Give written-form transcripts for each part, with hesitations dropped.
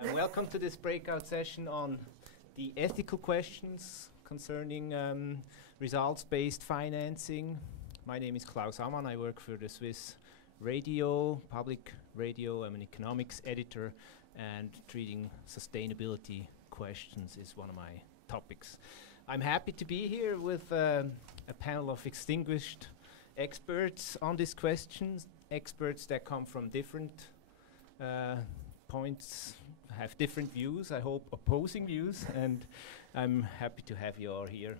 And welcome to this breakout session on the ethical questions concerning results-based financing. My name is Klaus Ammann. I work for the Swiss radio, public radio. I'm an economics editor, and treating sustainability questions is one of my topics. I'm happy to be here with a panel of distinguished experts on these questions, experts that come from different points, have different views, I hope opposing views, and I'm happy to have you all here.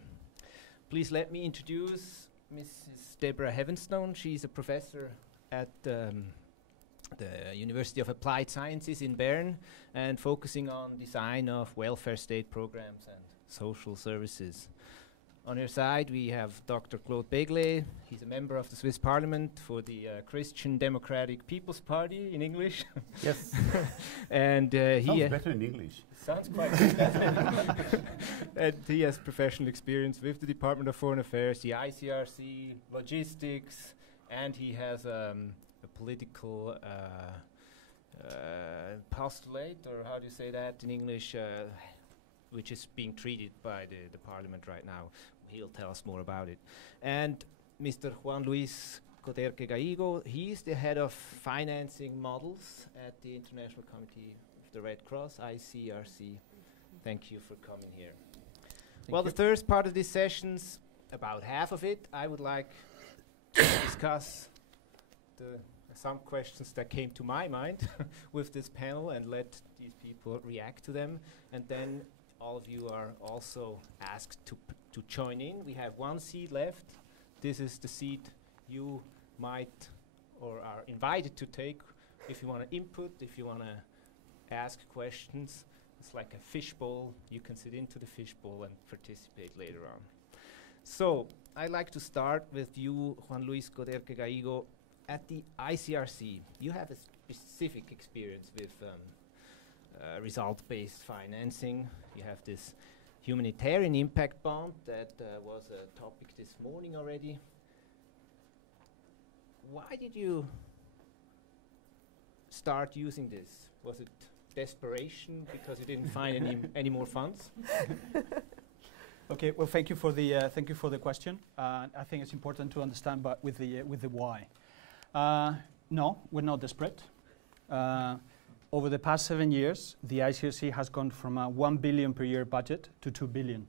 Please let me introduce Mrs. Debra Hevenstone. She's a professor at the University of Applied Sciences in Berne and focusing on design of welfare state programs and social services. On her side, we have Dr. Claude Béglé. He's a member of the Swiss Parliament for the Christian Democratic People's Party in English. Yes. And sounds better in English. Sounds quite good. And he has professional experience with the Department of Foreign Affairs, the ICRC, logistics, and he has a political postulate, or how do you say that in English, which is being treated by the Parliament right now. He'll tell us more about it. And Mr. Juan Coderque Galligo, he's the head of financing models at the International Committee of the Red Cross, ICRC. Thank you for coming here. Well, the first part of these sessions, about half of it, I would like to discuss some questions that came to my mind with this panel and let these people react to them. And then all of you are also asked to join in. We have one seat left. This is the seat you might or are invited to take if you want to input, if you want to ask questions. It's like a fishbowl. You can sit into the fishbowl and participate later on. So I'd like to start with you, Juan Luis Coderque Galligo. At the ICRC, you have a specific experience with result-based financing. You have this humanitarian impact bond that was a topic this morning already. Why did you start using this? Was it desperation because you didn't find any more funds? Okay. Well, thank you for the question. I think it's important to understand, but with the why. No, we're not desperate. Over the past 7 years, the ICRC has gone from a 1 billion per year budget to 2 billion.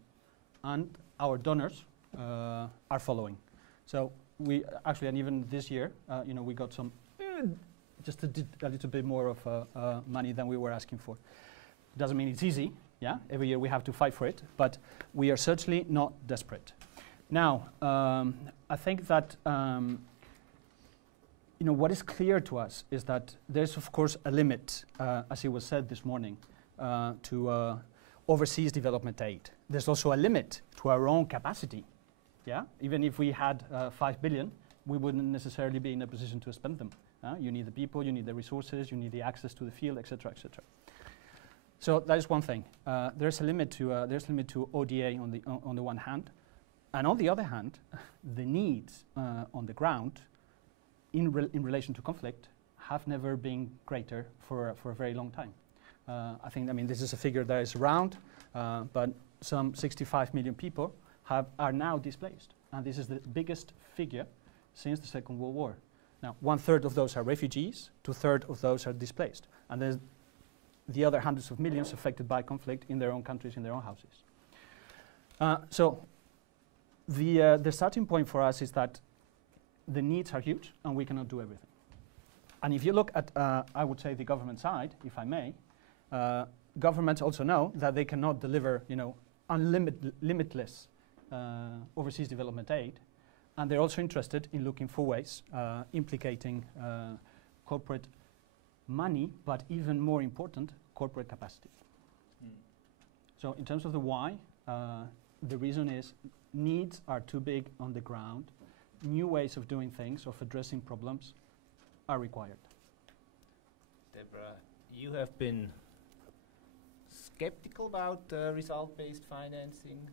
And our donors are following. So we actually, and even this year, we got some, just a little bit more of money than we were asking for. Doesn't mean it's easy, yeah? Every year we have to fight for it, but we are certainly not desperate. Now, I think that what is clear to us is that there's, of course, a limit, as it was said this morning, to overseas development aid. There's also a limit to our own capacity. Yeah? Even if we had 5 billion, we wouldn't necessarily be in a position to spend them. You need the people, you need the resources, you need the access to the field, etc., etc. So that is one thing. There's a limit to ODA on the one hand, and on the other hand, the needs on the ground in relation to conflict have never been greater for a very long time. I think, this is a figure that is round, but some 65 million people are now displaced. And this is the biggest figure since the Second World War. Now, 1/3 of those are refugees, 2/3 of those are displaced. And there's the other hundreds of millions affected by conflict in their own countries, in their own houses. So the starting point for us is that the needs are huge, and we cannot do everything. And if you look at, I would say, the government side, if I may, governments also know that they cannot deliver, limitless overseas development aid, and they're also interested in looking for ways implicating corporate money, but even more important, corporate capacity. So in terms of the why, the reason is needs are too big on the ground. New ways of doing things, of addressing problems, are required. Debra, you have been skeptical about result-based financing.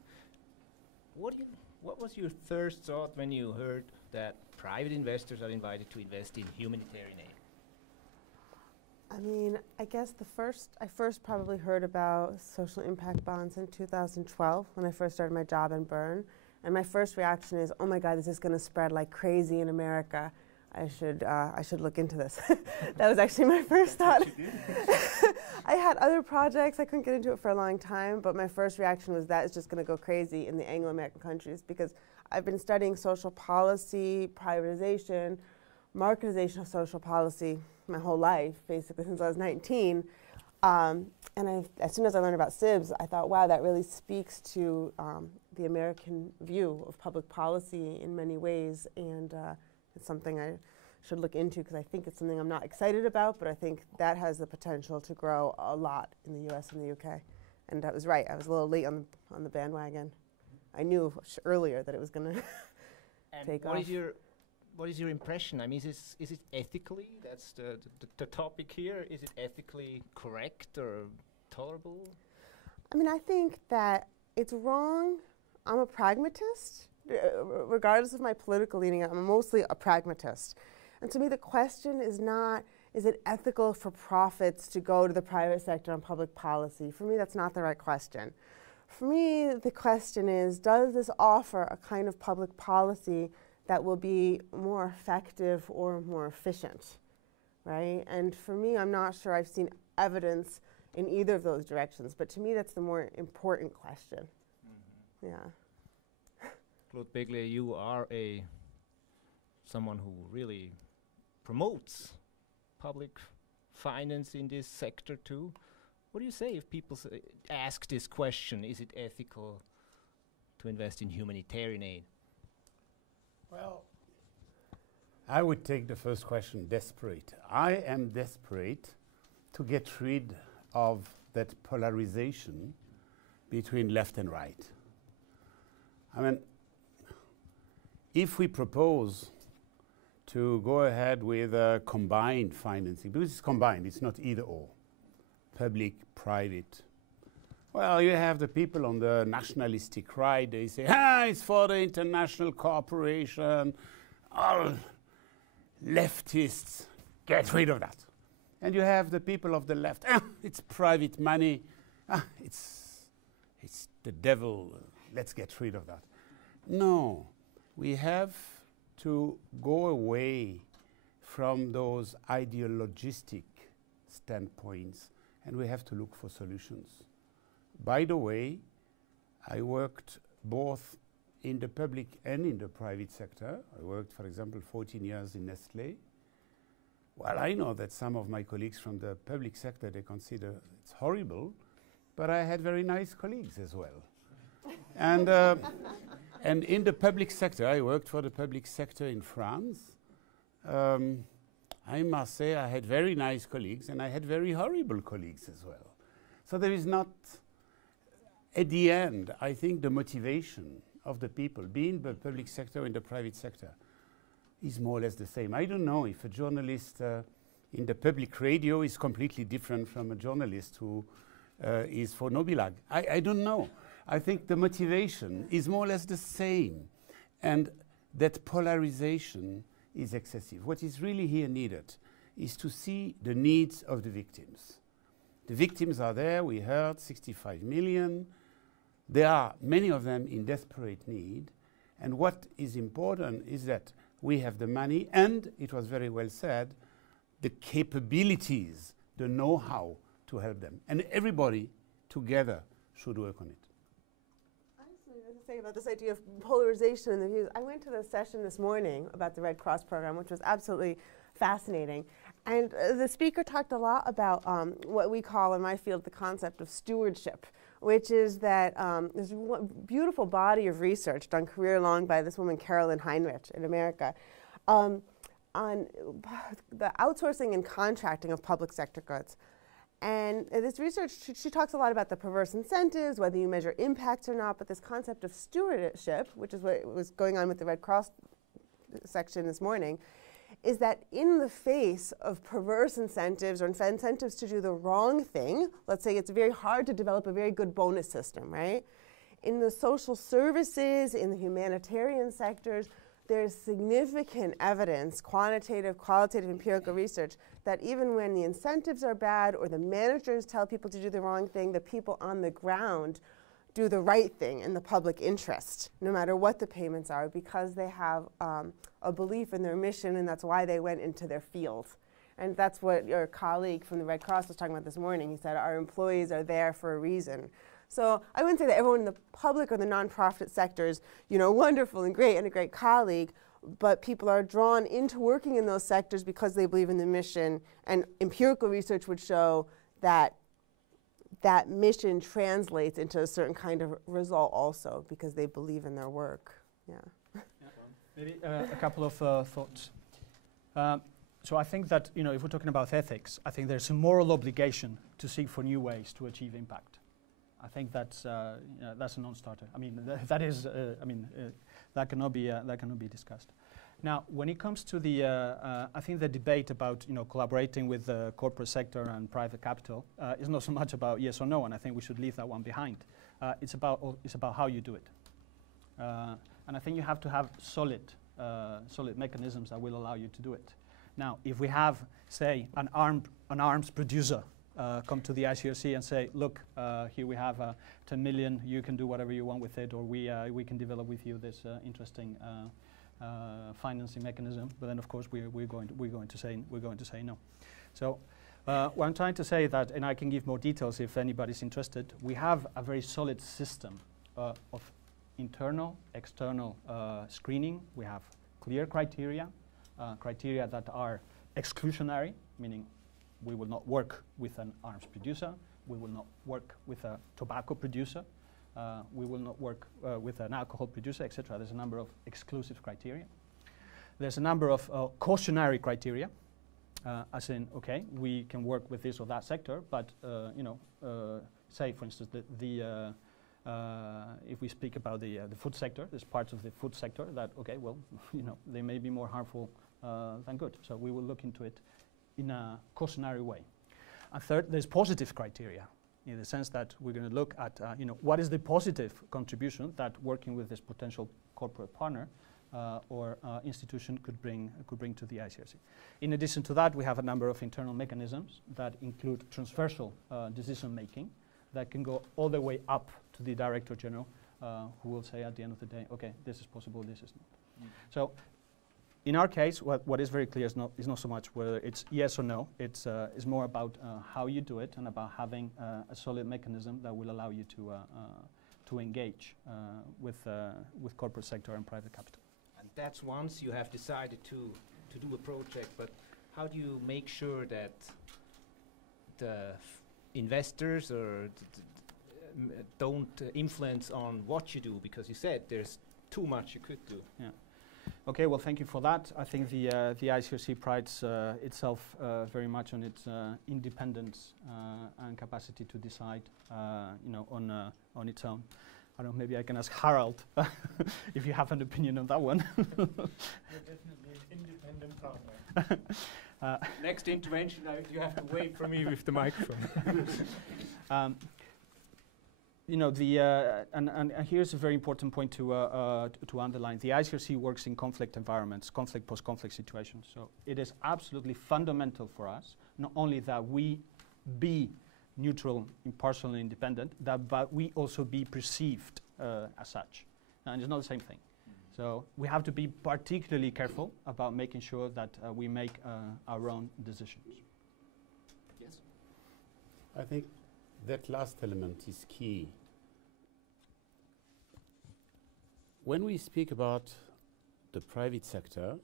What was your first thought when you heard that private investors are invited to invest in humanitarian aid? I mean, I guess I first probably heard about social impact bonds in 2012 when I first started my job in Berne. And my first reaction is, oh my God, this is going to spread like crazy in America. I should look into this. That was actually my first thought. I had other projects. I couldn't get into it for a long time, but my first reaction was that is just going to go crazy in the Anglo-American countries, because I've been studying social policy, privatization, marketization of social policy my whole life, basically since I was 19. And as soon as I learned about SIBs, I thought, wow, that really speaks to the American view of public policy in many ways, and it's something I should look into, because I think it's something I'm not excited about, but I think that has the potential to grow a lot in the US and the UK. And I was right, I was a little late on the bandwagon. I knew earlier that it was going to take off. What is your impression? I mean, is it ethically, that's the topic here, is it ethically correct or tolerable? I mean, I think that it's wrong. I'm a pragmatist. Regardless of my political leaning, I'm mostly a pragmatist. And to me, the question is not, is it ethical for profits to go to the private sector on public policy? For me, that's not the right question. For me, the question is, does this offer a kind of public policy that will be more effective or more efficient, right? And for me, I'm not sure I've seen evidence in either of those directions, but to me, that's the more important question. Mm-hmm. Yeah. Claude Béglé, you are someone who really promotes public finance in this sector too. What do you say if people ask this question, is it ethical to invest in humanitarian aid? Well, I would take the first question, desperate. I am desperate to get rid of that polarization between left and right. I mean, if we propose to go ahead with combined financing, because it's combined, it's not either or, public, private. Well, you have the people on the nationalistic right, they say, it's for the international corporation, all leftists, get rid of that. And you have the people of the left, it's private money, it's the devil, let's get rid of that. No, we have to go away from those ideologistic standpoints, and we have to look for solutions. By the way, I worked both in the public and in the private sector. I worked, for example, 14 years in Nestlé. Well, I know that some of my colleagues from the public sector, they consider it's horrible, but I had very nice colleagues as well. And in the public sector, I worked for the public sector in France. I must say I had very nice colleagues, and I had very horrible colleagues as well. So there is not, at the end, I think the motivation of the people, being the public sector and the private sector, is more or less the same. I don't know if a journalist in the public radio is completely different from a journalist who is for Nobilag. I don't know. I think the motivation is more or less the same, and that polarization is excessive. What is really here needed is to see the needs of the victims. The victims are there, we heard 65 million. There are many of them in desperate need, and what is important is that we have the money, and it was very well said, the capabilities, the know-how to help them. And everybody together should work on it. Say about this idea of polarization in the views. I went to the session this morning about the Red Cross program, which was absolutely fascinating. And the speaker talked a lot about what we call in my field the concept of stewardship, which is that there's a beautiful body of research done career-long by this woman, Carolyn Heinrich, in America, on the outsourcing and contracting of public sector goods. And this research, she talks a lot about the perverse incentives, whether you measure impacts or not, but this concept of stewardship, which is what was going on with the Red Cross section this morning, is that in the face of perverse incentives or incentives to do the wrong thing, let's say it's very hard to develop a very good bonus system, right? In the social services, in the humanitarian sectors, there's significant evidence, quantitative, qualitative, empirical research, that even when the incentives are bad or the managers tell people to do the wrong thing, the people on the ground do the right thing in the public interest, no matter what the payments are, because they have a belief in their mission, and that's why they went into their field. And that's what your colleague from the Red Cross was talking about this morning. He said, our employees are there for a reason. So I wouldn't say that everyone in the public or the nonprofit sector is, wonderful and great and a great colleague, but people are drawn into working in those sectors because they believe in the mission, and empirical research would show that that mission translates into a certain kind of result also because they believe in their work. Yeah. Maybe a couple of thoughts. So I think that, if we're talking about ethics, I think there's a moral obligation to seek for new ways to achieve impact. I think that's a non-starter. I mean, that cannot be discussed. Now, when it comes to the, I think the debate about collaborating with the corporate sector and private capital is not so much about yes or no, and I think we should leave that one behind. It's about how you do it, and I think you have to have solid mechanisms that will allow you to do it. Now, if we have, say, an arms producer come to the ICRC and say, look, here we have 10 million, you can do whatever you want with it, or we can develop with you this interesting financing mechanism. But then, of course, we're going to say no. So, what I'm trying to say that, and I can give more details if anybody's interested. We have a very solid system of internal, external screening. We have clear criteria that are exclusionary, meaning we will not work with an arms producer, we will not work with a tobacco producer, we will not work with an alcohol producer, etc. There's a number of exclusive criteria. There's a number of cautionary criteria, as in, okay, we can work with this or that sector, but say, for instance, if we speak about the food sector, there's parts of the food sector that, okay, well, they may be more harmful than good. So we will look into it in a cautionary way. And third, there's positive criteria, in the sense that we're going to look at, what is the positive contribution that working with this potential corporate partner or institution could bring to the ICRC. In addition to that, we have a number of internal mechanisms that include transversal decision making that can go all the way up to the Director General, who will say at the end of the day, okay, this is possible, this is not. So, in our case, what is very clear is not so much whether it's yes or no. It's more about how you do it and about having a solid mechanism that will allow you to engage with corporate sector and private capital. And that's once you have decided to do a project. But how do you make sure that the investors or don't influence on what you do? Because you said there's too much you could do. Yeah. Okay, well, thank you for that. I think the ICRC prides itself very much on its independence and capacity to decide, on its own. I don't know, maybe I can ask Harald if you have an opinion on that one. You're definitely an independent partner. Next intervention, you have to wait for me with the microphone. And here's a very important point to underline. The ICRC works in conflict environments, post-conflict situations. So it is absolutely fundamental for us, not only that we be neutral, impartial, and independent, but we also be perceived as such. And it's not the same thing. So we have to be particularly careful about making sure that we make our own decisions. Yes. I think that last element is key. When we speak about the private sector,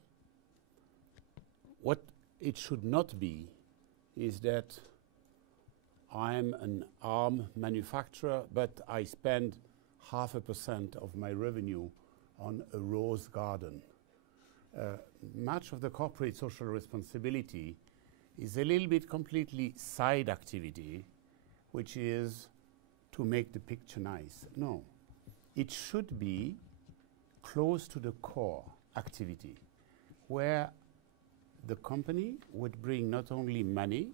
what it should not be is that I'm an arm manufacturer, but I spend 0.5% of my revenue on a rose garden. Much of the corporate social responsibility is a little bit completely side activity, which is to make the picture nice. No, it should be close to the core activity, where the company would bring not only money,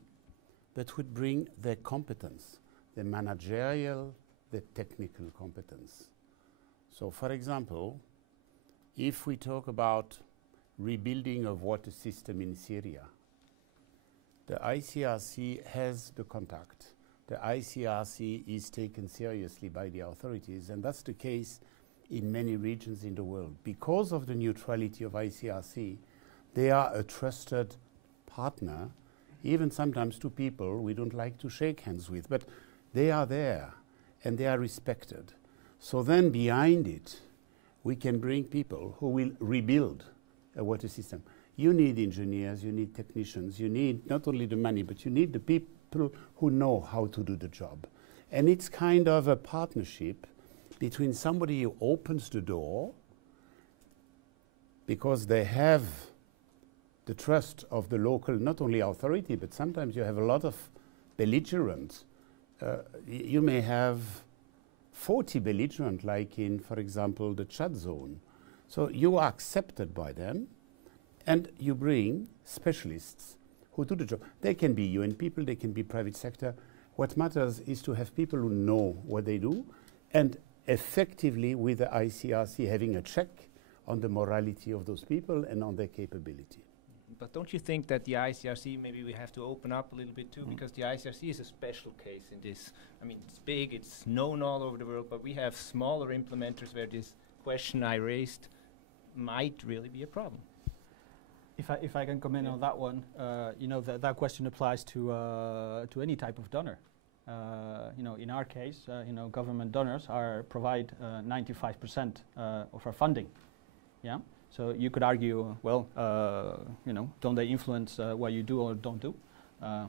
but would bring their competence, the managerial, the technical competence. So, for example, if we talk about rebuilding of water system in Syria, the ICRC has the contact. The ICRC is taken seriously by the authorities, and that's the case in many regions in the world. Because of the neutrality of ICRC, they are a trusted partner, even sometimes to people we don't like to shake hands with, but they are there and they are respected. So then behind it, we can bring people who will rebuild a water system. You need engineers, you need technicians, you need not only the money, but you need the people who know how to do the job. And it's kind of a partnership between somebody who opens the door because they have the trust of the local, not only authority, but sometimes you have a lot of belligerents. You may have 40 belligerents, like in, for example, the Chad zone. So you are accepted by them, and you bring specialists who do the job. They can be UN people, they can be private sector. What matters is to have people who know what they do, and effectively with the ICRC having a check on the morality of those people and on their capability. But don't you think that the ICRC, maybe we have to open up a little bit too, because the ICRC is a special case in this. I mean, it's big, it's known all over the world, but we have smaller implementers where this question I raised might really be a problem. If I can comment on that one, you know, that question applies to any type of donor. You know, in our case, you know, government donors provide 95% of our funding. Yeah. So you could argue, well, you know, don't they influence what you do or don't do?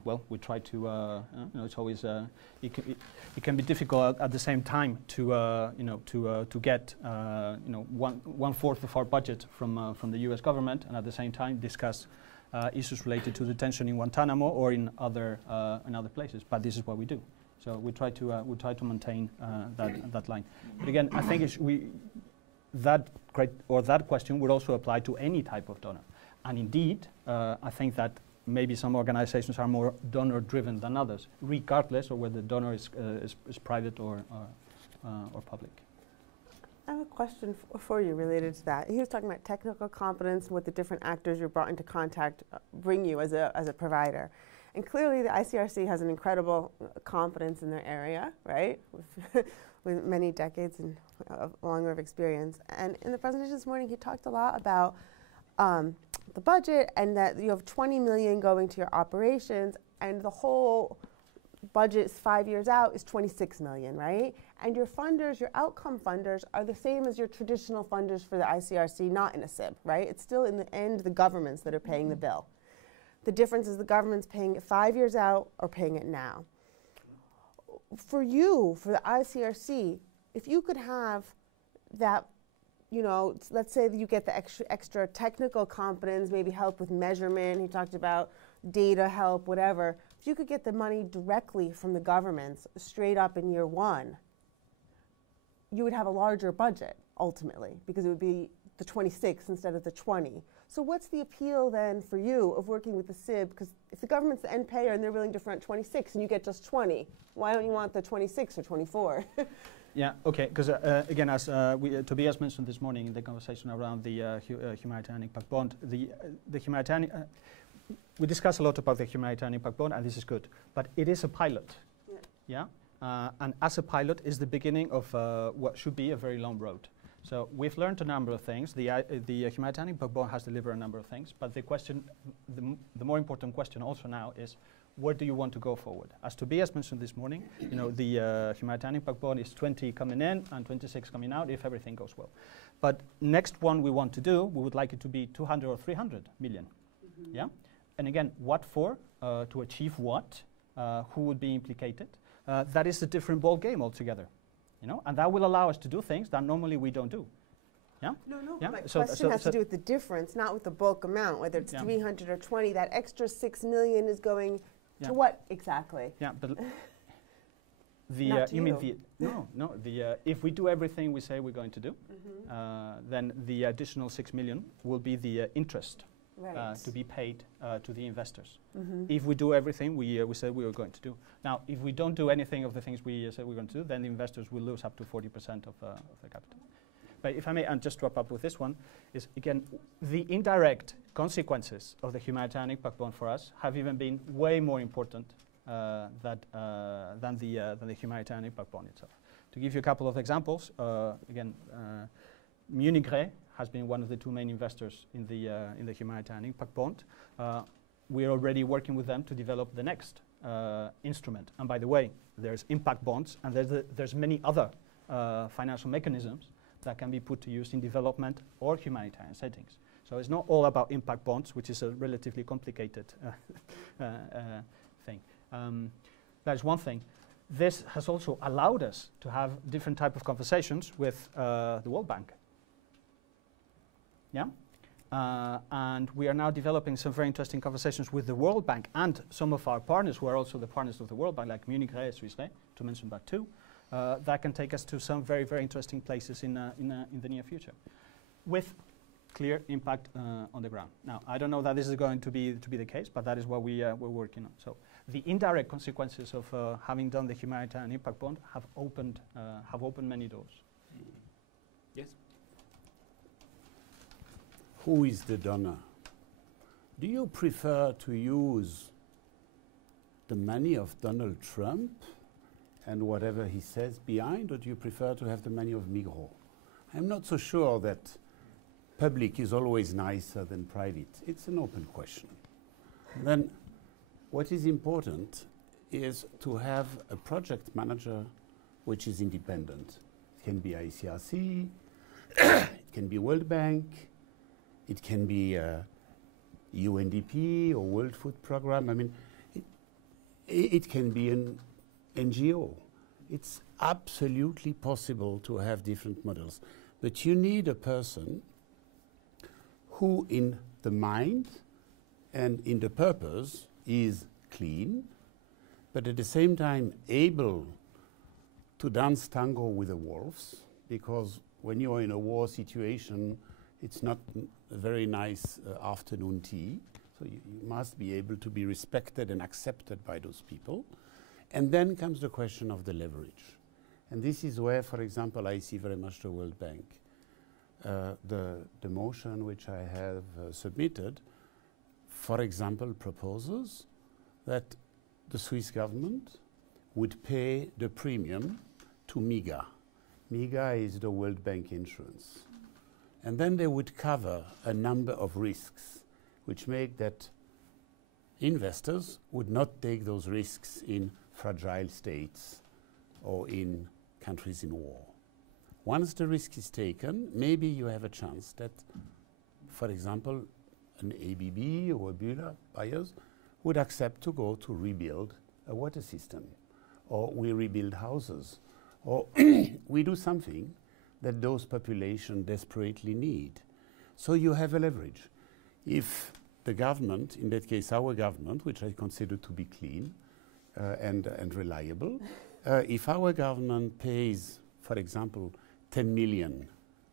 Well, we try to, you know, it's always it can be difficult at the same time to you know to get you know 1/4 of our budget from the U.S. government, and at the same time discuss issues related to detention in Guantanamo or in other places. But this is what we do. So we try to maintain that line. But again, I think that question would also apply to any type of donor. And indeed, I think that maybe some organizations are more donor-driven than others, regardless of whether the donor is private or public. I have a question for you related to that. He was talking about technical competence and what the different actors you're brought into contact bring you as a provider. And clearly the ICRC has an incredible competence in their area, right? With many decades and longer of experience. And in the presentation this morning, he talked a lot about the budget, and that you have 20 million going to your operations, and the whole budget 5 years out is 26 million, right? And your funders, your outcome funders, are the same as your traditional funders for the ICRC, not in a SIB, right? It's still in the end the governments that are paying the bill. The difference is the government's paying it 5 years out or paying it now. For you, for the ICRC, if you could have that, you know, let's say that you get the extra technical competence, maybe help with measurement, he talked about data help, whatever. If you could get the money directly from the governments straight up in year one, you would have a larger budget ultimately, because it would be the 26 instead of the 20. So what's the appeal then for you of working with the SIB? Because if the government's the end payer and they're willing to front 26 and you get just 20, why don't you want the 26 or 24? Yeah, okay, because again, as Tobias mentioned this morning in the conversation around the humanitarian impact bond, the humanitarian, we discuss a lot about the humanitarian impact bond, and this is good, but it is a pilot, yeah? And as a pilot is the beginning of what should be a very long road. So we've learned a number of things. The humanitarian impact bond has delivered a number of things, but the question, the more important question also now is, where do you want to go forward? As Tobias mentioned this morning, you know, the humanitarian impact bond is 20 coming in and 26 coming out if everything goes well. But next one we want to do, we would like it to be 200 or 300 million. Mm-hmm. Yeah? And again, what for? To achieve what? Who would be implicated? That is a different ball game altogether. You know, and that will allow us to do things that normally we don't do. Yeah? No, yeah? my question has to do with the difference, not with the bulk amount, whether it's 300 or 20. That extra 6 million is going to what exactly? Yeah, but you mean if we do everything we say we're going to do, then the additional 6 million will be the interest to be paid to the investors. If we do everything we said we were going to do. Now, if we don't do anything of the things we said we're going to do, then the investors will lose up to 40% of the capital. But if I may, and just wrap up with this one, is again, the indirect consequences of the humanitarian impact bond for us have even been way more important than the humanitarian impact bond itself. To give you a couple of examples, again, Munich Re has been one of the two main investors in the humanitarian impact bond. We're already working with them to develop the next instrument. And by the way, there's impact bonds, and there's many other financial mechanisms that can be put to use in development or humanitarian settings. So it's not all about impact bonds, which is a relatively complicated thing. That is one thing. This has also allowed us to have different type of conversations with the World Bank. Yeah? And we are now developing some very interesting conversations with the World Bank and some of our partners who are also the partners of the World Bank, like Munich Re, Swiss Re, to mention that too. That can take us to some very, very interesting places in the near future, with clear impact on the ground. Now, I don't know that this is going to be the case, but that is what we're working on. So, the indirect consequences of having done the humanitarian impact bond have opened many doors. Yes. Who is the donor? Do you prefer to use the money of Donald Trump and whatever he says behind, or do you prefer to have the money of Migros? I'm not so sure that public is always nicer than private. It's an open question. Then what is important is to have a project manager which is independent. It can be ICRC, it can be World Bank, it can be UNDP or World Food Programme. I mean, it can be an NGO. It's absolutely possible to have different models. But you need a person who in the mind and in the purpose is clean, but at the same time able to dance tango with the wolves, because when you are in a war situation, it's not a very nice afternoon tea. So you must be able to be respected and accepted by those people. And then comes the question of the leverage. And this is where, for example, I see very much the World Bank. The motion which I have submitted, for example, proposes that the Swiss government would pay the premium to MIGA. MIGA is the World Bank insurance. And then they would cover a number of risks which make that investors would not take those risks in fragile states or in countries in war. Once the risk is taken, maybe you have a chance that, for example, an ABB or a Bühler buyers would accept to go to rebuild a water system, or we rebuild houses, or we do something that those populations desperately need. So you have a leverage. If the government, in that case our government, which I consider to be clean and reliable, if our government pays, for example, 10 million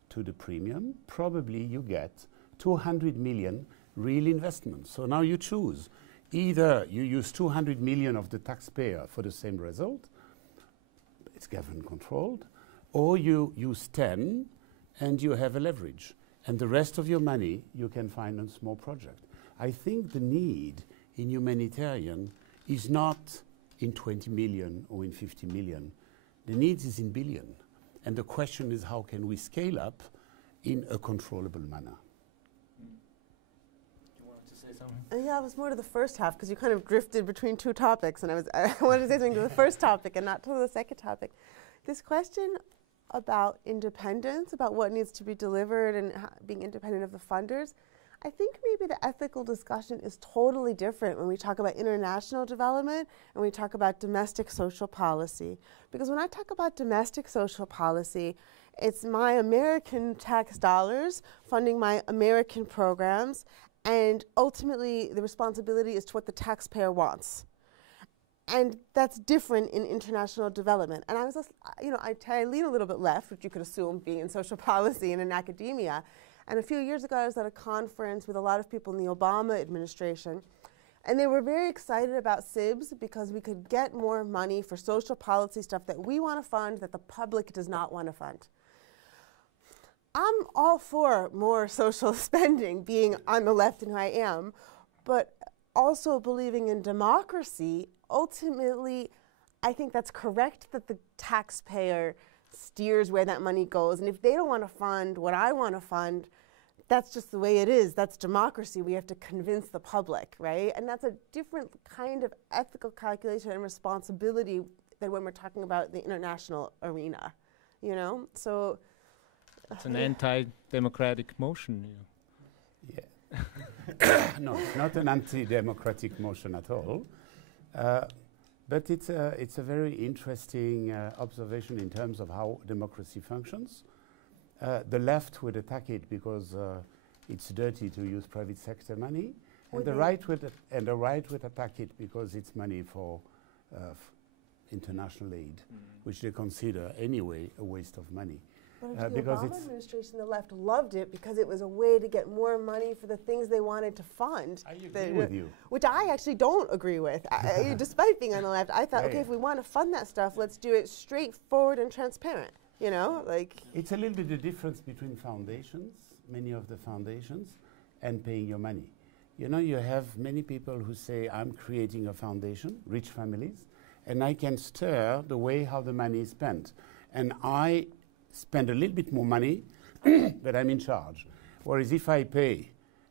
to the premium, probably you get 200 million real investment. So now you choose. Either you use 200 million of the taxpayer for the same result, it's government controlled, or you use 10 and you have a leverage. And the rest of your money you can finance more projects. I think the need in humanitarian is not in 20 million or in 50 million. The need is in billion. And the question is, how can we scale up in a controllable manner? You wanted to say something? Yeah, it was more to the first half, because you kind of drifted between two topics, and I wanted to say something to the first topic and not to the second topic. This question about independence, about what needs to be delivered and being independent of the funders, I think maybe the ethical discussion is totally different when we talk about international development and we talk about domestic social policy. Because when I talk about domestic social policy, it's my American tax dollars funding my American programs, and ultimately the responsibility is to what the taxpayer wants. And that's different in international development. And I was, I lean a little bit left, which you could assume being in social policy and in academia. And a few years ago, I was at a conference with a lot of people in the Obama administration, and they were very excited about SIBS because we could get more money for social policy stuff that we want to fund that the public does not want to fund. I'm all for more social spending, being on the left and who I am, but also believing in democracy. Ultimately, I think that's correct that the taxpayer steers where that money goes. And if they don't want to fund what I want to fund, that's just the way it is. That's democracy. We have to convince the public, right? And that's a different kind of ethical calculation and responsibility than when we're talking about the international arena, you know? So it's an anti-democratic motion. Yeah. No, it's not an anti-democratic motion at all. But it's a very interesting observation in terms of how democracy functions. The left would attack it because it's dirty to use private sector money, and the right would attack it because it's money for international aid, which they consider anyway a waste of money. But the Obama administration, the left loved it because it was a way to get more money for the things they wanted to fund. I agree with you. Which I actually don't agree with. Despite being on the left, I thought, okay, if we want to fund that stuff, let's do it straightforward and transparent. You know, like it's a little bit the difference between foundations, many of the foundations, and paying your money. You know, you have many people who say, I'm creating a foundation, rich families, and I can steer the way how the money is spent. And I spend a little bit more money, but I'm in charge. Whereas if I pay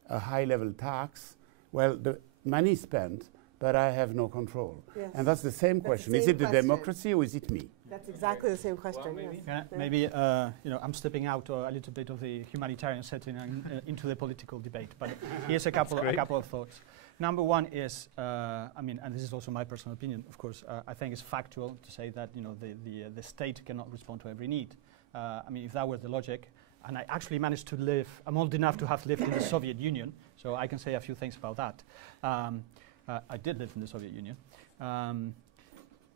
a high-level tax, well, the money is spent, but I have no control. Yes. And that's the same question. Is it the democracy or is it me? That's exactly the same question. Well, maybe. Yes. Maybe you know, I'm stepping out a little bit of the humanitarian setting and into the political debate, but here's a couple of thoughts. Number one is, I mean, and this is also my personal opinion, of course. I think it's factual to say that the state cannot respond to every need. I mean, if that were the logic, and I actually managed to live, I'm old enough to have lived in the Soviet Union, so I can say a few things about that. I did live in the Soviet Union.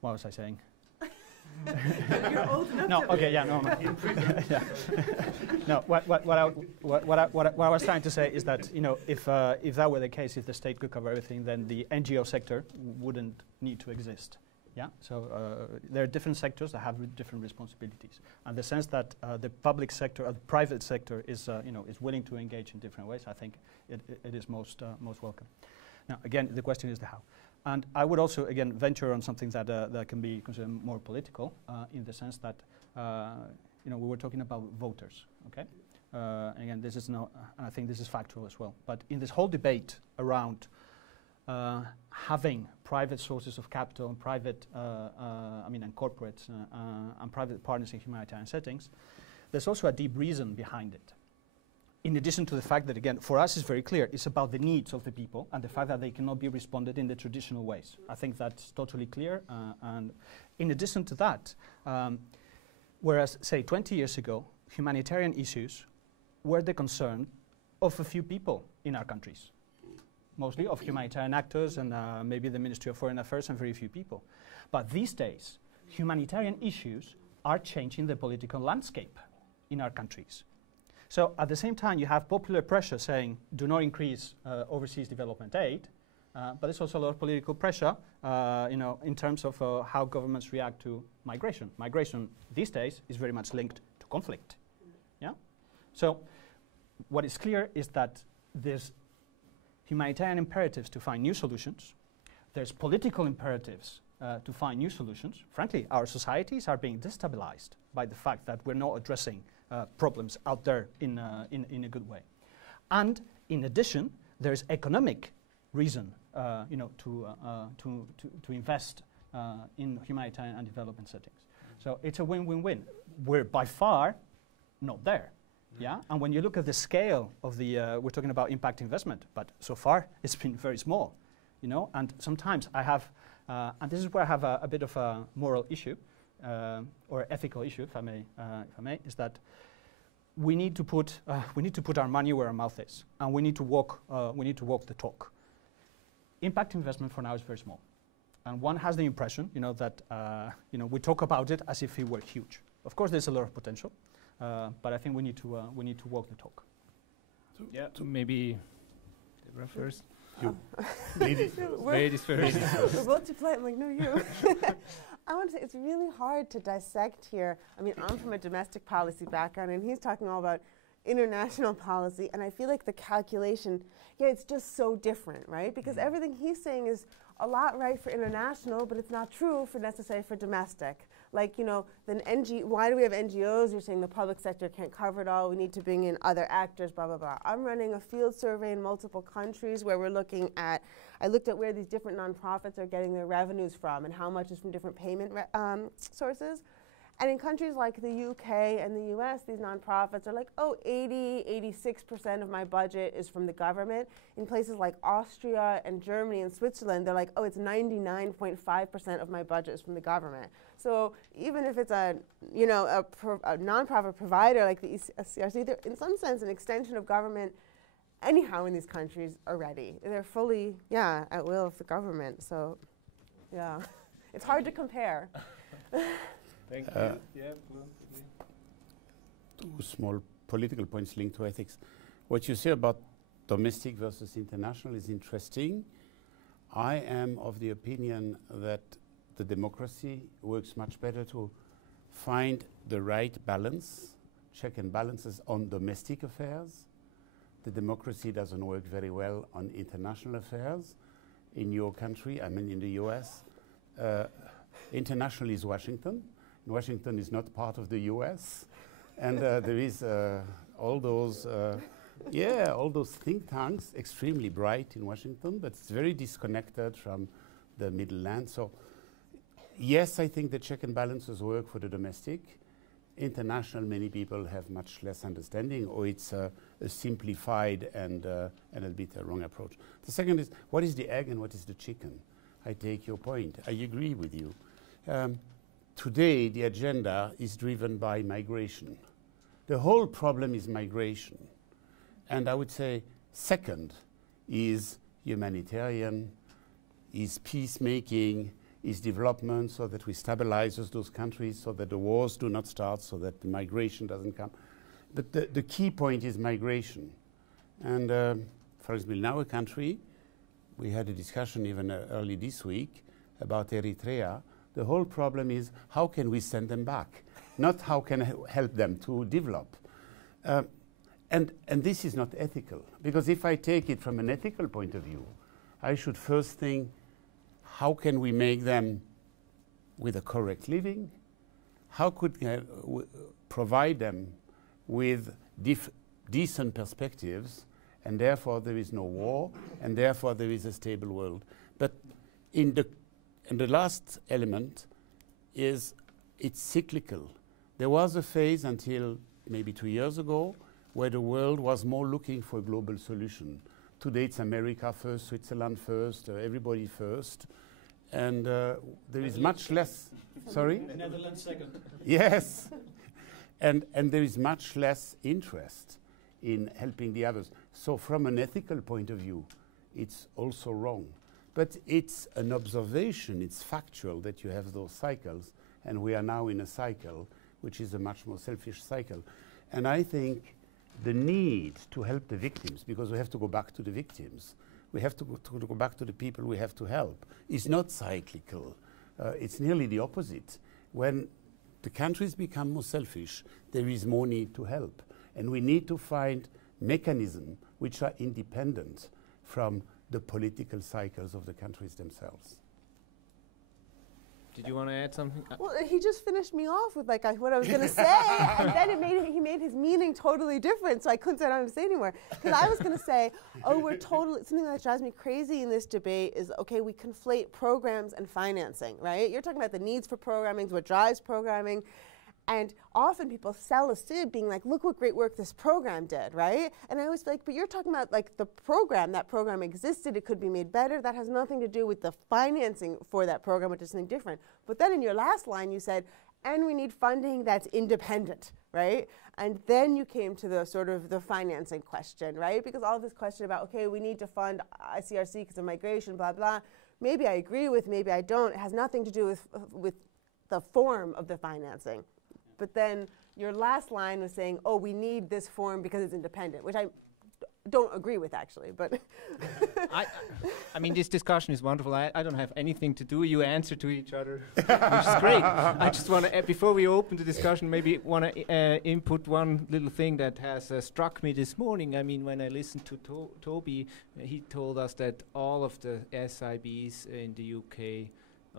What was I saying? You're old enough no, okay, yeah, no. Yeah. No, what I was trying to say is that, you know, if that were the case, if the state could cover everything, then the NGO sector wouldn't need to exist. Yeah, so there are different sectors that have different responsibilities, and the sense that the public sector or the private sector is willing to engage in different ways, I think it is most welcome. Now, again, the question is the how. And I would also, again, venture on something that can be considered more political, in the sense that, we were talking about voters, okay? Again, this is and I think this is factual as well. But in this whole debate around having private sources of capital and private, and corporates and private partners in humanitarian settings, there's also a deep reason behind it. In addition to the fact that, again, for us it's very clear, it's about the needs of the people and the fact that they cannot be responded in the traditional ways. I think that's totally clear. And in addition to that, whereas, say, 20 years ago, humanitarian issues were the concern of a few people in our countries, mostly of humanitarian actors and maybe the Ministry of Foreign Affairs and very few people. But these days, humanitarian issues are changing the political landscape in our countries. So at the same time, you have popular pressure saying, do not increase overseas development aid, but there's also a lot of political pressure, in terms of how governments react to migration. Migration these days is very much linked to conflict. Yeah. So what is clear is that there's humanitarian imperatives to find new solutions. There's political imperatives to find new solutions. Frankly, our societies are being destabilized by the fact that we're not addressing problems out there in a good way. And in addition, there's economic reason to invest in humanitarian and development settings. So it's a win-win-win. We're by far not there. Yeah, and when you look at the scale of the, we're talking about impact investment, but so far it's been very small, and sometimes I have, and this is where I have a bit of a moral issue, or ethical issue, if I may, is that we need to put our money where our mouth is, and we need to walk the talk. Impact investment for now is very small, and one has the impression, that we talk about it as if it were huge. Of course, there's a lot of potential. But I think we need to walk the talk. Yeah, maybe Debra first. You. Ladies first. We're both too polite. I'm like, no, you. I want to say it's really hard to dissect here. I mean, I'm from a domestic policy background, and he's talking all about international policy, and I feel like the calculation, yeah, it's just so different, right? Because everything he's saying is a lot right for international, but it's not true for necessarily for domestic. Like, you know, why do we have NGOs? You're saying the public sector can't cover it all. We need to bring in other actors, blah, blah, blah. I'm running a field survey in multiple countries where we're looking at, I looked at where these different nonprofits are getting their revenues from and how much is from different payment sources. And in countries like the UK and the US, these nonprofits are like, oh, 86% of my budget is from the government. In places like Austria and Germany and Switzerland, they're like, oh, it's 99.5% of my budget is from the government. So even if it's a, you know, a nonprofit provider like the ICRC, they're in some sense an extension of government anyhow in these countries already. They're fully, yeah, at will of the government. So, yeah, it's hard to compare. Thank you. Yeah, two small political points linked to ethics. What you say about domestic versus international is interesting. I am of the opinion that the democracy works much better to find the right balance, check and balances on domestic affairs. The democracy doesn't work very well on international affairs. In your country, I mean in the US, international is Washington. Washington is not part of the US. And there is all those think tanks, extremely bright in Washington, but it's very disconnected from the middle land. So yes, I think the check and balances work for the domestic. International, many people have much less understanding, or it's a simplified and a bit a wrong approach. The second is, what is the egg and what is the chicken? I take your point. I agree with you. Today, the agenda is driven by migration. The whole problem is migration. And I would say, second is humanitarian, is peacemaking, is development, so that we stabilize those countries, so that the wars do not start, so that the migration doesn't come. But the key point is migration. And for example, in our country, we had a discussion even early this week about Eritrea. The whole problem is how can we send them back, not how can help them to develop. And this is not ethical, because if I take it from an ethical point of view, I should first think, how can we make them with a correct living? How could we provide them with decent perspectives, and therefore there is no war, and therefore there is a stable world. But in the last element is it's cyclical. There was a phase until maybe 2 years ago where the world was more looking for a global solution. Today it's America first, Switzerland first, everybody first. And there is much less, sorry? Netherlands second. Yes. And there is much less interest in helping the others. So from an ethical point of view, it's also wrong. But it's an observation, it's factual that you have those cycles, and we are now in a cycle which is a much more selfish cycle. And I think the need to help the victims, because we have to go back to the victims, we have to go back to the people we have to help, is not cyclical. It's nearly the opposite. When the countries become more selfish, there is more need to help. And we need to find mechanisms which are independent from the political cycles of the countries themselves. Did you want to add something? Well, he just finished me off with like what I was going to say, and then he made his meaning totally different, so I couldn't say what I was saying anymore. Because I was going to say, something that drives me crazy in this debate is, okay, we conflate programs and financing, right? You're talking about the needs for programming, what drives programming. And often people sell a SIB being like, look what great work this program did, right? And I always feel like, but you're talking about like the program, that program existed, it could be made better. That has nothing to do with the financing for that program, which is something different. But then in your last line you said, and we need funding that's independent, right? And then you came to the sort of the financing question, right? Because all of this question about, okay, we need to fund ICRC because of migration, blah, blah. Maybe I agree with, maybe I don't. It has nothing to do with the form of the financing. But then your last line was saying, oh, we need this form because it's independent, which I don't agree with, actually. But I mean, this discussion is wonderful. I don't have anything to do. You answer to each other, which is great. I just want to, before we open the discussion, maybe want to input one little thing that has struck me this morning. I mean, when I listened to Toby, he told us that all of the SIBs in the UK,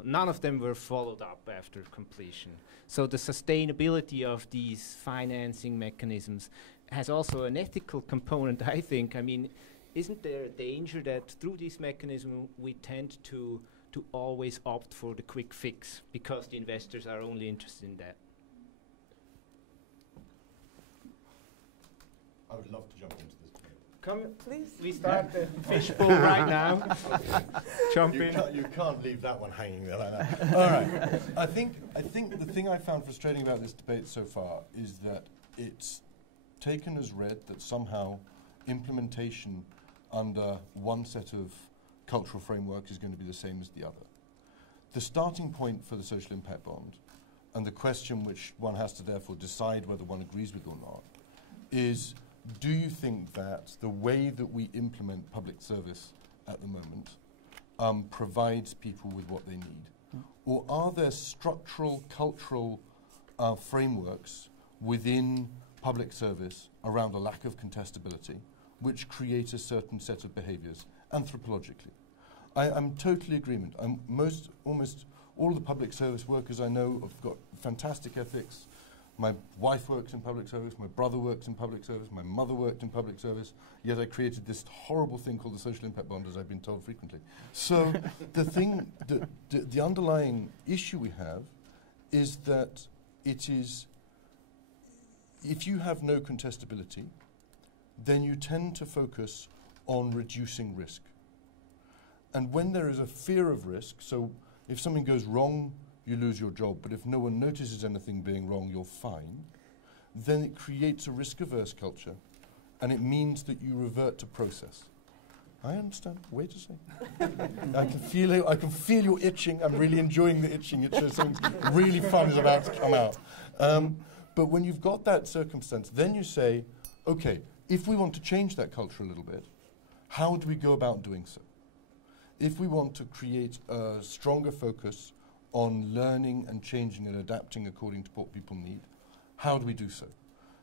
none of them were followed up after completion. So the sustainability of these financing mechanisms has also an ethical component, I think. I mean, isn't there a danger that through this mechanism we tend to always opt for the quick fix because the investors are only interested in that? I would love to jump into this debate. Come, please. we start the fishbowl right now. Jump in. You can't leave that one hanging there like that. All right. I think the thing I found frustrating about this debate so far is that it's taken as read that somehow implementation under one set of cultural frameworks is going to be the same as the other. The starting point for the social impact bond, and the question which one has to therefore decide whether one agrees with or not, is, do you think that the way that we implement public service at the moment provides people with what they need? Or are there structural, cultural frameworks within public service around a lack of contestability which create a certain set of behaviors anthropologically? I'm totally agreement. Almost all of the public service workers I know have got fantastic ethics. My wife works in public service, my brother works in public service, my mother worked in public service, yet I created this horrible thing called the social impact bond, as I've been told frequently. So the underlying issue we have is that it is, if you have no contestability, then you tend to focus on reducing risk. And when there is a fear of risk, so if something goes wrong, you lose your job, but if no one notices anything being wrong, you're fine, then it creates a risk-averse culture, and it means that you revert to process. I understand. Wait a second. I can feel you itching. I'm really enjoying the itching. It shows something really fun is about to come out. But when you've got that circumstance, then you say, okay, if we want to change that culture a little bit, how do we go about doing so? If we want to create a stronger focus on learning and changing and adapting according to what people need, how do we do so?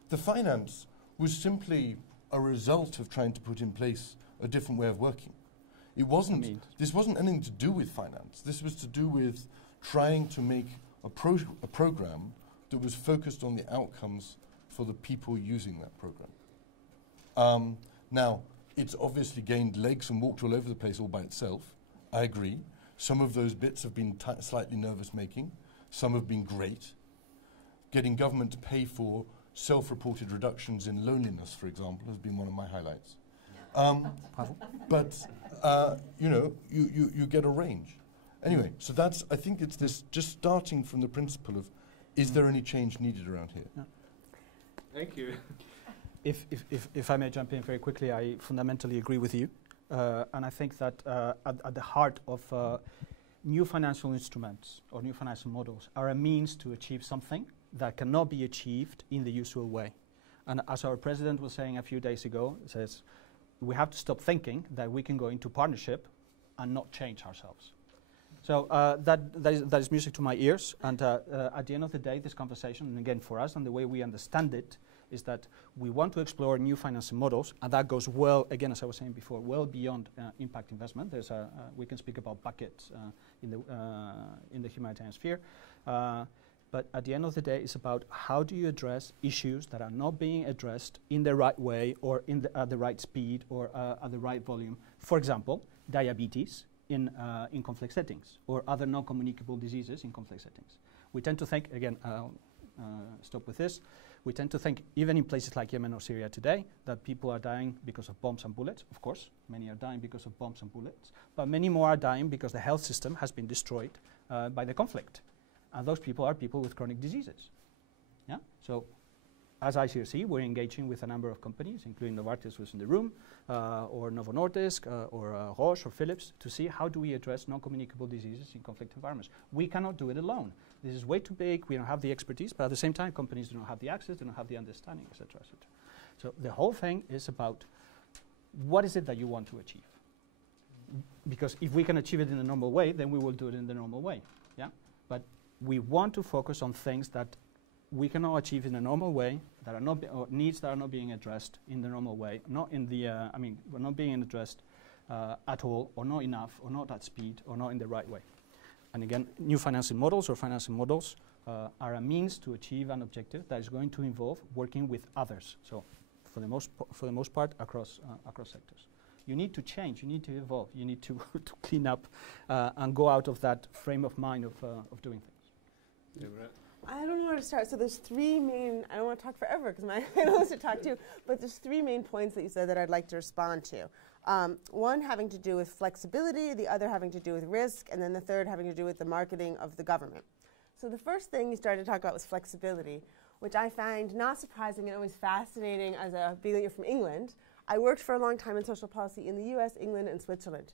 The finance was simply a result of trying to put in place a different way of working. This wasn't anything to do with finance. This was to do with trying to make a program that was focused on the outcomes for the people using that program. Now, it's obviously gained legs and walked all over the place all by itself. I agree. Some of those bits have been slightly nervous-making. Some have been great. Getting government to pay for self-reported reductions in loneliness, for example, has been one of my highlights. But you get a range. Anyway, so that's, I think it's this, just starting from the principle of, is there any change needed around here? Yeah. Thank you. If I may jump in very quickly, I fundamentally agree with you. And I think that at the heart of new financial instruments or new financial models are a means to achieve something that cannot be achieved in the usual way. And as our president was saying a few days ago, it says, we have to stop thinking that we can go into partnership and not change ourselves. So that is music to my ears. And at the end of the day, this conversation, and again for us and the way we understand it, is that we want to explore new financing models, and that goes well, again, as I was saying before, well beyond impact investment. There's we can speak about buckets in the humanitarian sphere. But at the end of the day, it's about how do you address issues that are not being addressed in the right way or at the right speed or at the right volume. For example, diabetes in conflict settings or other non-communicable diseases in conflict settings. We tend to think, again, I'll stop with this, we tend to think, even in places like Yemen or Syria today, that people are dying because of bombs and bullets. Of course, many are dying because of bombs and bullets, but many more are dying because the health system has been destroyed by the conflict. And those people are people with chronic diseases. Yeah? So, as ICRC, we're engaging with a number of companies, including Novartis, who's in the room, or Novo Nordisk, or Roche, or Philips, to see how do we address non-communicable diseases in conflict environments. We cannot do it alone. This is way too big. We don't have the expertise, but at the same time, companies do not have the access, do not have the understanding, etc., etc. So the whole thing is about what is it that you want to achieve? Because if we can achieve it in the normal way, then we will do it in the normal way. Yeah? But we want to focus on things that we cannot achieve in a normal way, that are not or needs that are not being addressed in the normal way, not in the, we're not being addressed at all, or not enough, or not at speed, or not in the right way. And again, new financing models are a means to achieve an objective that is going to involve working with others. So, for the most part, across sectors. You need to change. You need to evolve. You need to to clean up and go out of that frame of mind of doing things. Debra? I don't know where to start. So there's three main, I don't want to talk forever because my panelists to talk to, but there's three main points that you said that I'd like to respond to. One having to do with flexibility, the other having to do with risk, and then the third having to do with the marketing of the government. So the first thing you started to talk about was flexibility, which I find not surprising and always fascinating as being that you're from England. I worked for a long time in social policy in the US, England, and Switzerland.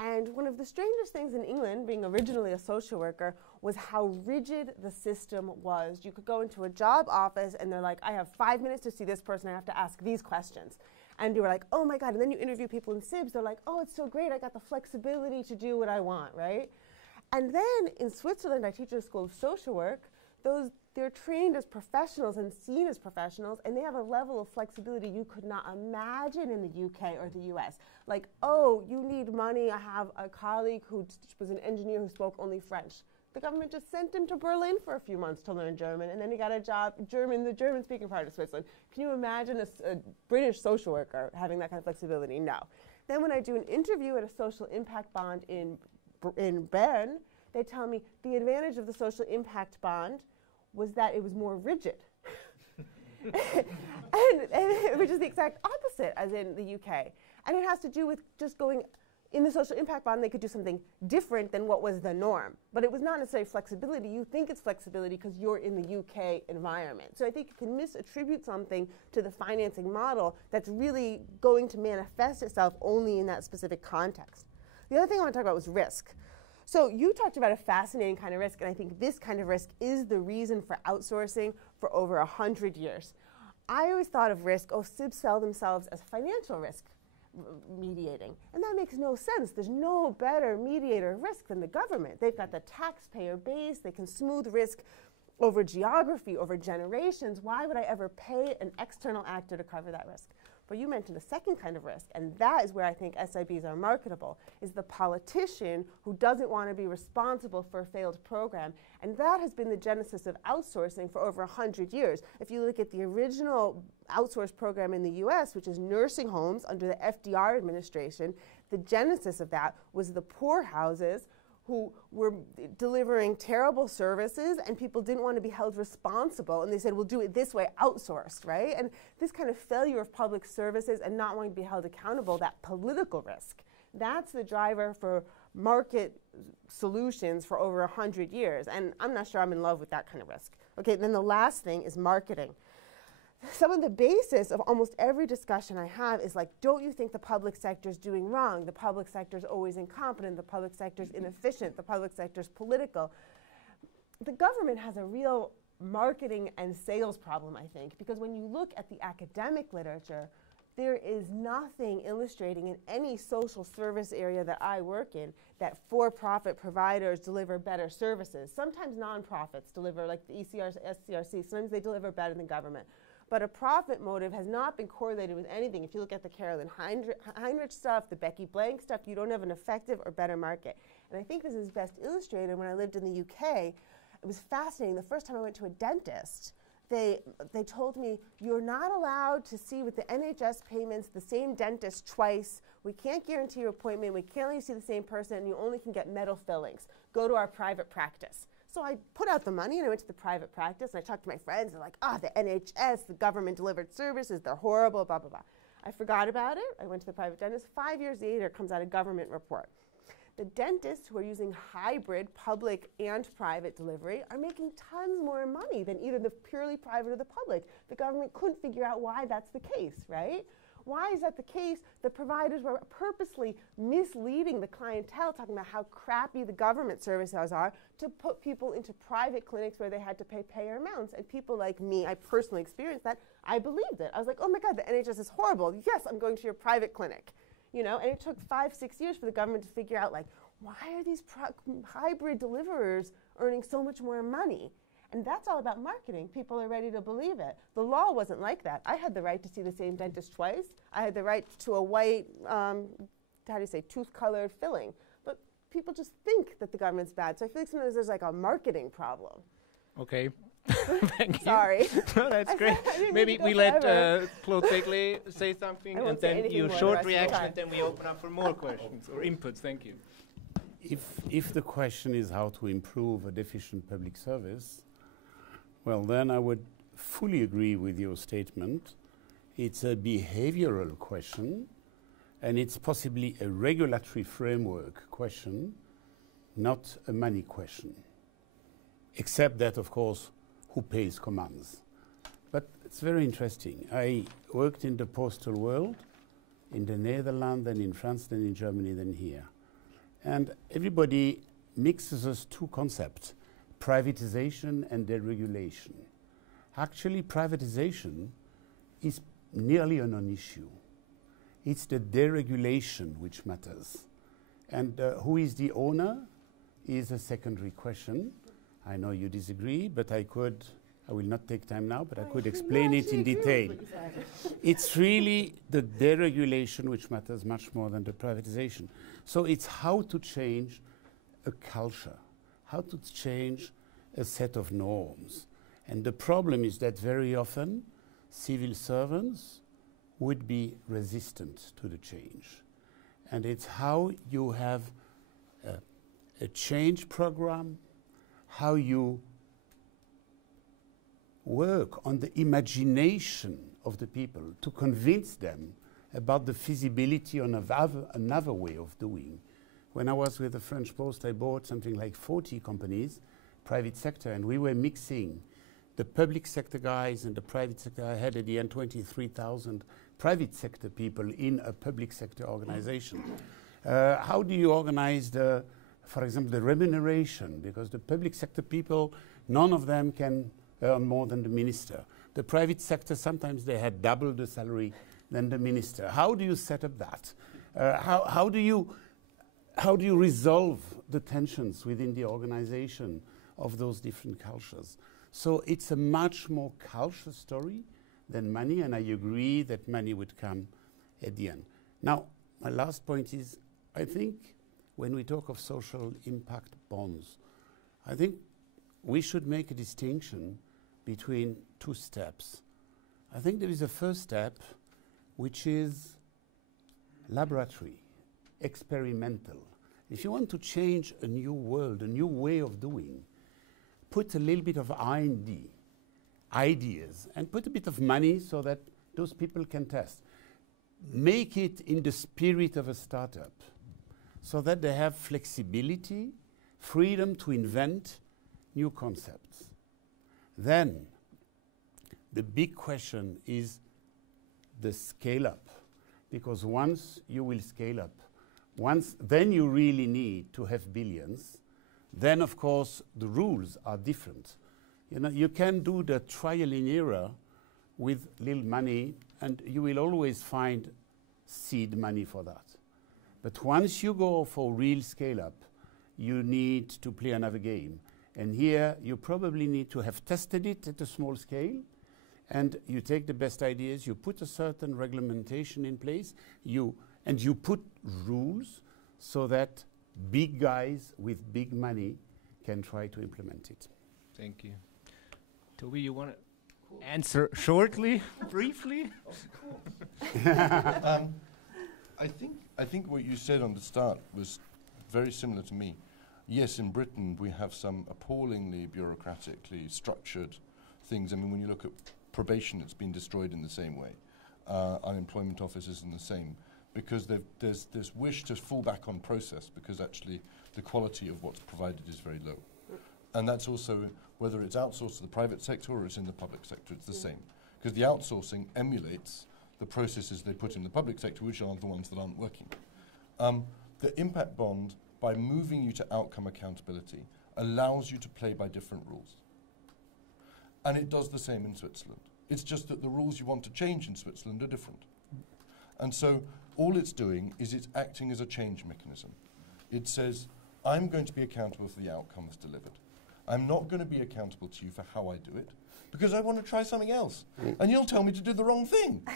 And one of the strangest things in England, being originally a social worker, was how rigid the system was. You could go into a job office and they're like, I have 5 minutes to see this person, I have to ask these questions. And you were like, oh my God, and then you interview people in SIBS, they're like, oh, it's so great, I got the flexibility to do what I want, right? And then in Switzerland, I teach at a school of social work, they're trained as professionals and seen as professionals, and they have a level of flexibility you could not imagine in the UK or the US. Like, oh, you need money. I have a colleague who was an engineer who spoke only French. The government just sent him to Berlin for a few months to learn German, and then he got a job the German-speaking part of Switzerland. Can you imagine a British social worker having that kind of flexibility? No. Then when I do an interview at a social impact bond in Berne, they tell me the advantage of the social impact bond was that it was more rigid, which is the exact opposite as in the UK. And it has to do with just going, in the social impact bond, they could do something different than what was the norm. But it was not necessarily flexibility. You think it's flexibility because you're in the UK environment. So I think you can misattribute something to the financing model that's really going to manifest itself only in that specific context. The other thing I want to talk about was risk. So you talked about a fascinating kind of risk, and I think this kind of risk is the reason for outsourcing for over 100 years. I always thought of risk, SIBs sell themselves as financial risk mediating, and that makes no sense. There's no better mediator of risk than the government. They've got the taxpayer base, they can smooth risk over geography, over generations. Why would I ever pay an external actor to cover that risk? But you mentioned a second kind of risk, and that is where I think SIBs are marketable, is the politician who doesn't want to be responsible for a failed program. And that has been the genesis of outsourcing for over 100 years. If you look at the original outsourced program in the US, which is nursing homes under the FDR administration, the genesis of that was the poorhouses who were delivering terrible services, and people didn't want to be held responsible, and they said, we'll do it this way, outsourced, right? And this kind of failure of public services and not wanting to be held accountable, that political risk, that's the driver for market solutions for over 100 years, and I'm not sure I'm in love with that kind of risk. Okay, then the last thing is marketing. Some of the basis of almost every discussion I have is like, don't you think the public sector is doing wrong? The public sector is always incompetent. The public sector is inefficient. The public sector is political. The government has a real marketing and sales problem, I think, because when you look at the academic literature, there is nothing illustrating in any social service area that I work in that for-profit providers deliver better services. Sometimes nonprofits deliver, like the ICRC, sometimes they deliver better than government. But a profit motive has not been correlated with anything. If you look at the Carolyn Heinrich stuff, the Becky Blank stuff, you don't have an effective or better market. And I think this is best illustrated when I lived in the UK. It was fascinating. The first time I went to a dentist, they told me, you're not allowed to see with the NHS payments the same dentist twice. We can't guarantee your appointment. We can't let you see the same person, and you only can get metal fillings. Go to our private practice. So I put out the money and I went to the private practice, and I talked to my friends. They're like, the NHS, the government-delivered services, they're horrible, blah, blah, blah. I forgot about it. I went to the private dentist. 5 years later comes out a government report. The dentists who are using hybrid public and private delivery are making tons more money than either the purely private or the public. The government couldn't figure out why that's the case, right? why is that the case? The providers were purposely misleading the clientele, talking about how crappy the government services are, to put people into private clinics where they had to pay payer amounts. And people like me, I personally experienced that, I believed it. I was like, oh my God, the NHS is horrible. Yes, I'm going to your private clinic. You know, and it took 5-6 years for the government to figure out, like, why are these hybrid deliverers earning so much more money? And that's all about marketing. People are ready to believe it. The law wasn't like that. I had the right to see the same dentist twice. I had the right to a white, tooth-colored filling. But people just think that the government's bad. So I feel like sometimes there's like a marketing problem. Okay. Thank you. Sorry. No, that's great. Maybe we let Claude Béglé say something, and then your short reaction, and then we open up for more questions or inputs. Thank you. If the question is how to improve a deficient public service, well, then I would fully agree with your statement. It's a behavioral question, and it's possibly a regulatory framework question, not a money question. Except that, of course, who pays commands. But it's very interesting. I worked in the postal world, in the Netherlands, then in France, then in Germany, then here. And everybody mixes us two concepts, privatization and deregulation. Actually, privatization is nearly a non-issue. It's the deregulation which matters. And who is the owner is a secondary question. I know you disagree, but I will not take time now, but I could explain it in detail. It's really the deregulation which matters much more than the privatization. So it's how to change a culture, how to change a set of norms. And the problem is that very often civil servants would be resistant to the change. And it's how you have a change program, how you work on the imagination of the people to convince them about the feasibility of another way of doing. When I was with the French Post, I bought something like 40 companies, private sector, and we were mixing the public sector guys and the private sector. I had at the end 23,000 private sector people in a public sector organization. How do you organize for example, the remuneration? Because the public sector people, none of them can earn more than the minister. The private sector, sometimes they had double the salary than the minister. How do you set up that? How do you resolve the tensions within the organization of those different cultures? So it's a much more culture story than money, and I agree that money would come at the end. Now, my last point is, I think when we talk of social impact bonds, I think we should make a distinction between two steps. I think there is a first step, which is laboratory, experimental. If you want to change a new world, a new way of doing, put a little bit of R&D, ideas, and put a bit of money so that those people can test. Make it in the spirit of a startup, so that they have flexibility, freedom to invent new concepts. Then, the big question is the scale up, because once you will scale up, then you really need to have billions. Then, of course, the rules are different. You know, you can do the trial and error with little money, and you will always find seed money for that. But once you go for real scale-up, you need to play another game. And here, you probably need to have tested it at a small scale, and you take the best ideas, you put a certain reglementation in place, and you put rules so that big guys with big money can try to implement it. Thank you. Toby, you want to answer shortly, briefly? I think what you said on the start was very similar to me. Yes, in Britain we have some appallingly bureaucratically structured things. I mean, when you look at probation, it's been destroyed in the same way. Unemployment offices in the same, because there's this wish to fall back on process, because actually the quality of what's provided is very low. And that's also, whether it's outsourced to the private sector or it's in the public sector, it's the same. Because the outsourcing emulates the processes they put in the public sector, which are the ones that aren't working. The impact bond, by moving you to outcome accountability, allows you to play by different rules. And it does the same in Switzerland. It's just that the rules you want to change in Switzerland are different. And so all it's doing is it's acting as a change mechanism. It says, I'm going to be accountable for the outcomes delivered. I'm not going to be accountable to you for how I do it, because I want to try something else. And you'll tell me to do the wrong thing.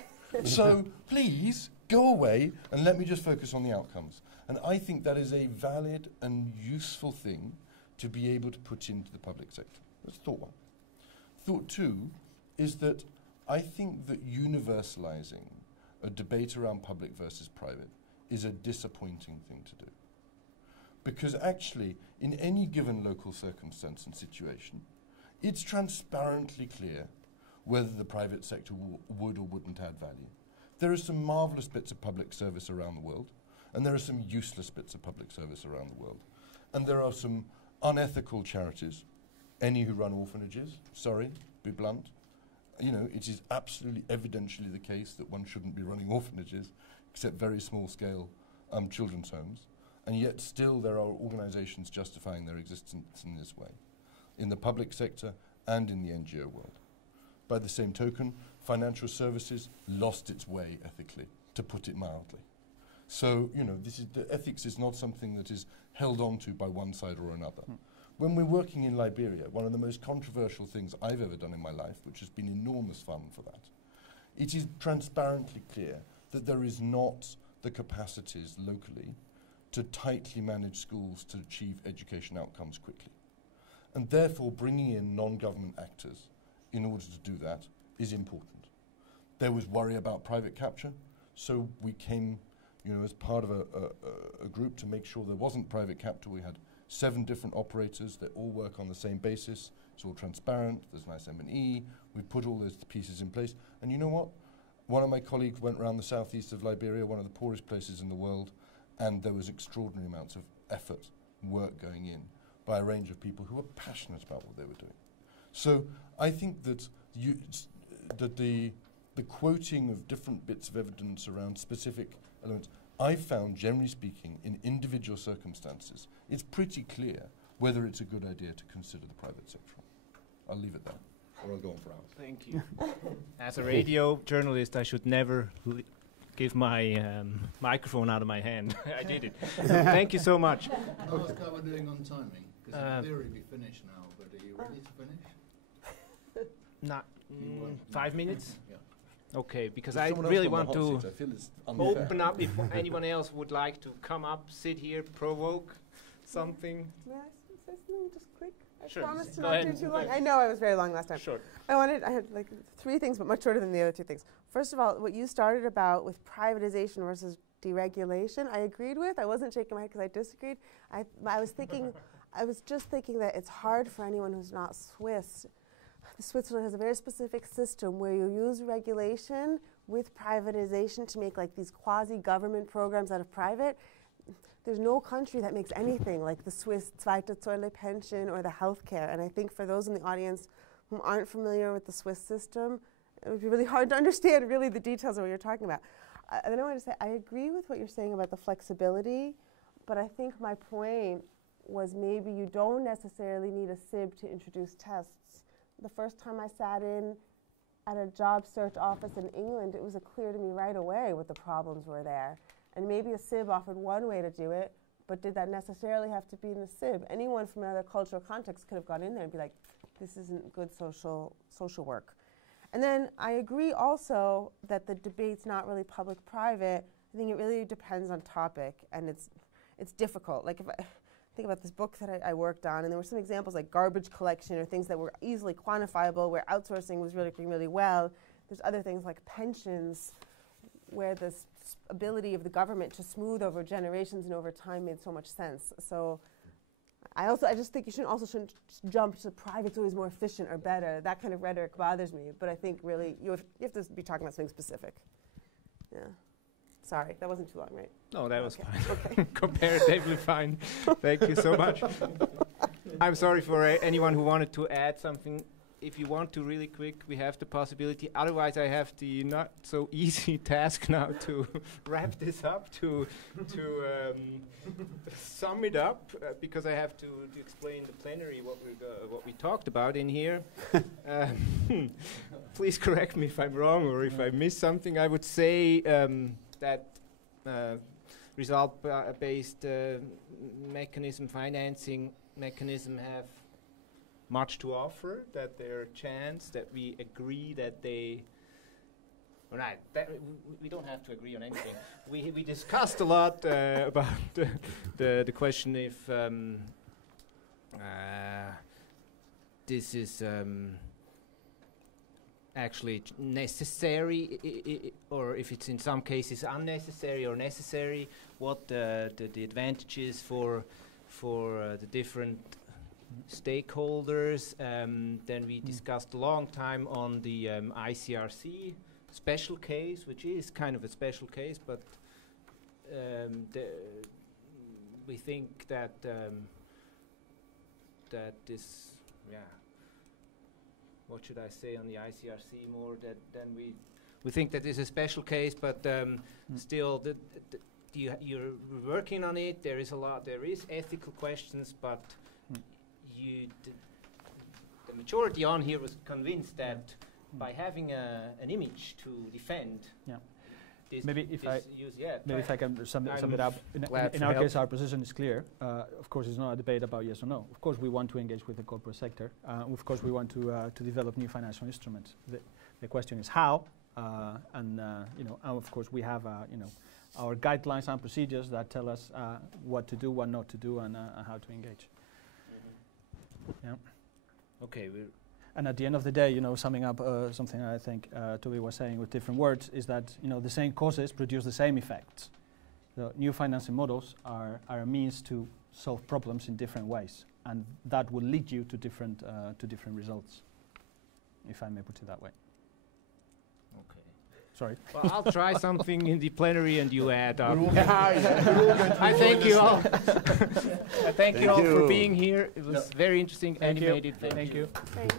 So please go away and let me just focus on the outcomes. And I think that is a valid and useful thing to be able to put into the public sector. That's thought one. Thought two is that I think that universalizing a debate around public versus private is a disappointing thing to do. Because actually, in any given local circumstance and situation, it's transparently clear whether the private sector would or wouldn't add value. There are some marvelous bits of public service around the world, and there are some useless bits of public service around the world. And there are some unethical charities, any who run orphanages, sorry, be blunt. You know, it is absolutely evidentially the case that one shouldn't be running orphanages, except very small scale children's homes. And yet still there are organizations justifying their existence in this way, in the public sector and in the NGO world. By the same token, financial services lost its way ethically, to put it mildly. So, you know, the ethics is not something that is held on to by one side or another. When we're working in Liberia, one of the most controversial things I've ever done in my life, which has been enormous fun for that, it is transparently clear that there is not the capacities locally to tightly manage schools to achieve education outcomes quickly. And therefore, bringing in non-government actors in order to do that is important. There was worry about private capture, so we came, you know, as part of a group to make sure there wasn't private capture. We had 7 different operators that all work on the same basis. It's all transparent. There's nice M&E. We put all those pieces in place. And you know what? One of my colleagues went around the southeast of Liberia, one of the poorest places in the world, and there was extraordinary amounts of effort, work going in by a range of people who were passionate about what they were doing. So I think that the quoting of different bits of evidence around specific elements, I found, generally speaking, in individual circumstances, it's pretty clear whether it's a good idea to consider the private sector. I'll leave it there, or I'll go on for hours. Thank you. As a radio journalist, I should never give my microphone out of my hand. I did it. Thank you so much. Can I ask how we're doing on timing? Because in theory we finish now, but are you ready to finish? Not 5 minutes? Yeah. Okay, because There's I someone else really on the want hot to seat. I feel it's unfair. open up if anyone else would like to come up, sit here, provoke something. May I say something just quick? I Sure. promise to Go not ahead. do too long. I know I was very long last time. Sure. I had like 3 things, but much shorter than the other 2 things. First of all, what you started about with privatization versus deregulation, I agreed with. I wasn't shaking my head because I disagreed. I was just thinking that it's hard for anyone who's not Swiss. Switzerland has a very specific system where you use regulation with privatization to make like these quasi-government programs out of private. There's no country that makes anything like the Swiss Zweite Säule pension or the healthcare. And I think for those in the audience who aren't familiar with the Swiss system, it would be really hard to understand really the details of what you're talking about. And then I want to say, I agree with what you're saying about the flexibility, but I think my point was maybe you don't necessarily need a SIB to introduce tests. The first time I sat in at a job search office in England, it was clear to me right away what the problems were there. And maybe a SIB offered one way to do it, but did that necessarily have to be in the SIB? Anyone from another cultural context could have gone in there and be like, this isn't good social work. And then I agree also that the debate's not really public-private. I think it really depends on topic, and it's difficult. Like if I think about this book that I worked on, and there were some examples like garbage collection or things that were easily quantifiable where outsourcing was working really well. There's other things like pensions where the ability of the government to smooth over generations and over time made so much sense. So I just think you shouldn't jump to private's always more efficient or better. That kind of rhetoric bothers me, but I think really you have to be talking about something specific. Yeah. Sorry, that wasn't too long, right? No, that was fine. Okay. Comparatively fine. Thank you so much. I'm sorry for anyone who wanted to add something. if you want to really quick, we have the possibility. Otherwise, I have the not so easy task now to wrap this up, to sum it up, because I have to explain the plenary what we talked about in here. Please correct me if I'm wrong or if I missed something. I would say that result-based financing mechanism have much to offer, that there are chance that we agree that they... Right, we don't have to agree on anything. we discussed a lot about the question if this is actually necessary, or if it's in some cases unnecessary or necessary, what the advantages for the different stakeholders. Then we discussed a long time on the ICRC special case, which is kind of a special case, but we think that that this, what should I say on the ICRC more? Then we think that it's a special case, but still you're working on it. There is ethical questions, but the majority on here was convinced that by having an image to defend, maybe if I can sum it up. In our case, our position is clear. Of course, it's not a debate about yes or no. Of course, we want to engage with the corporate sector. Of course, we want to develop new financial instruments. The question is how, and of course, we have our guidelines and procedures that tell us what to do, what not to do, and how to engage. Yeah. Okay. And at the end of the day, summing up something I think Toby was saying with different words, is that the same causes produce the same effects. So new financing models are a means to solve problems in different ways, and that will lead you to different results, if I may put it that way. Okay. Sorry. Well, I'll try something in the plenary, and you add up. I thank you all. Thank you all for being here. It was very interesting, animated. Thank you. Thanks.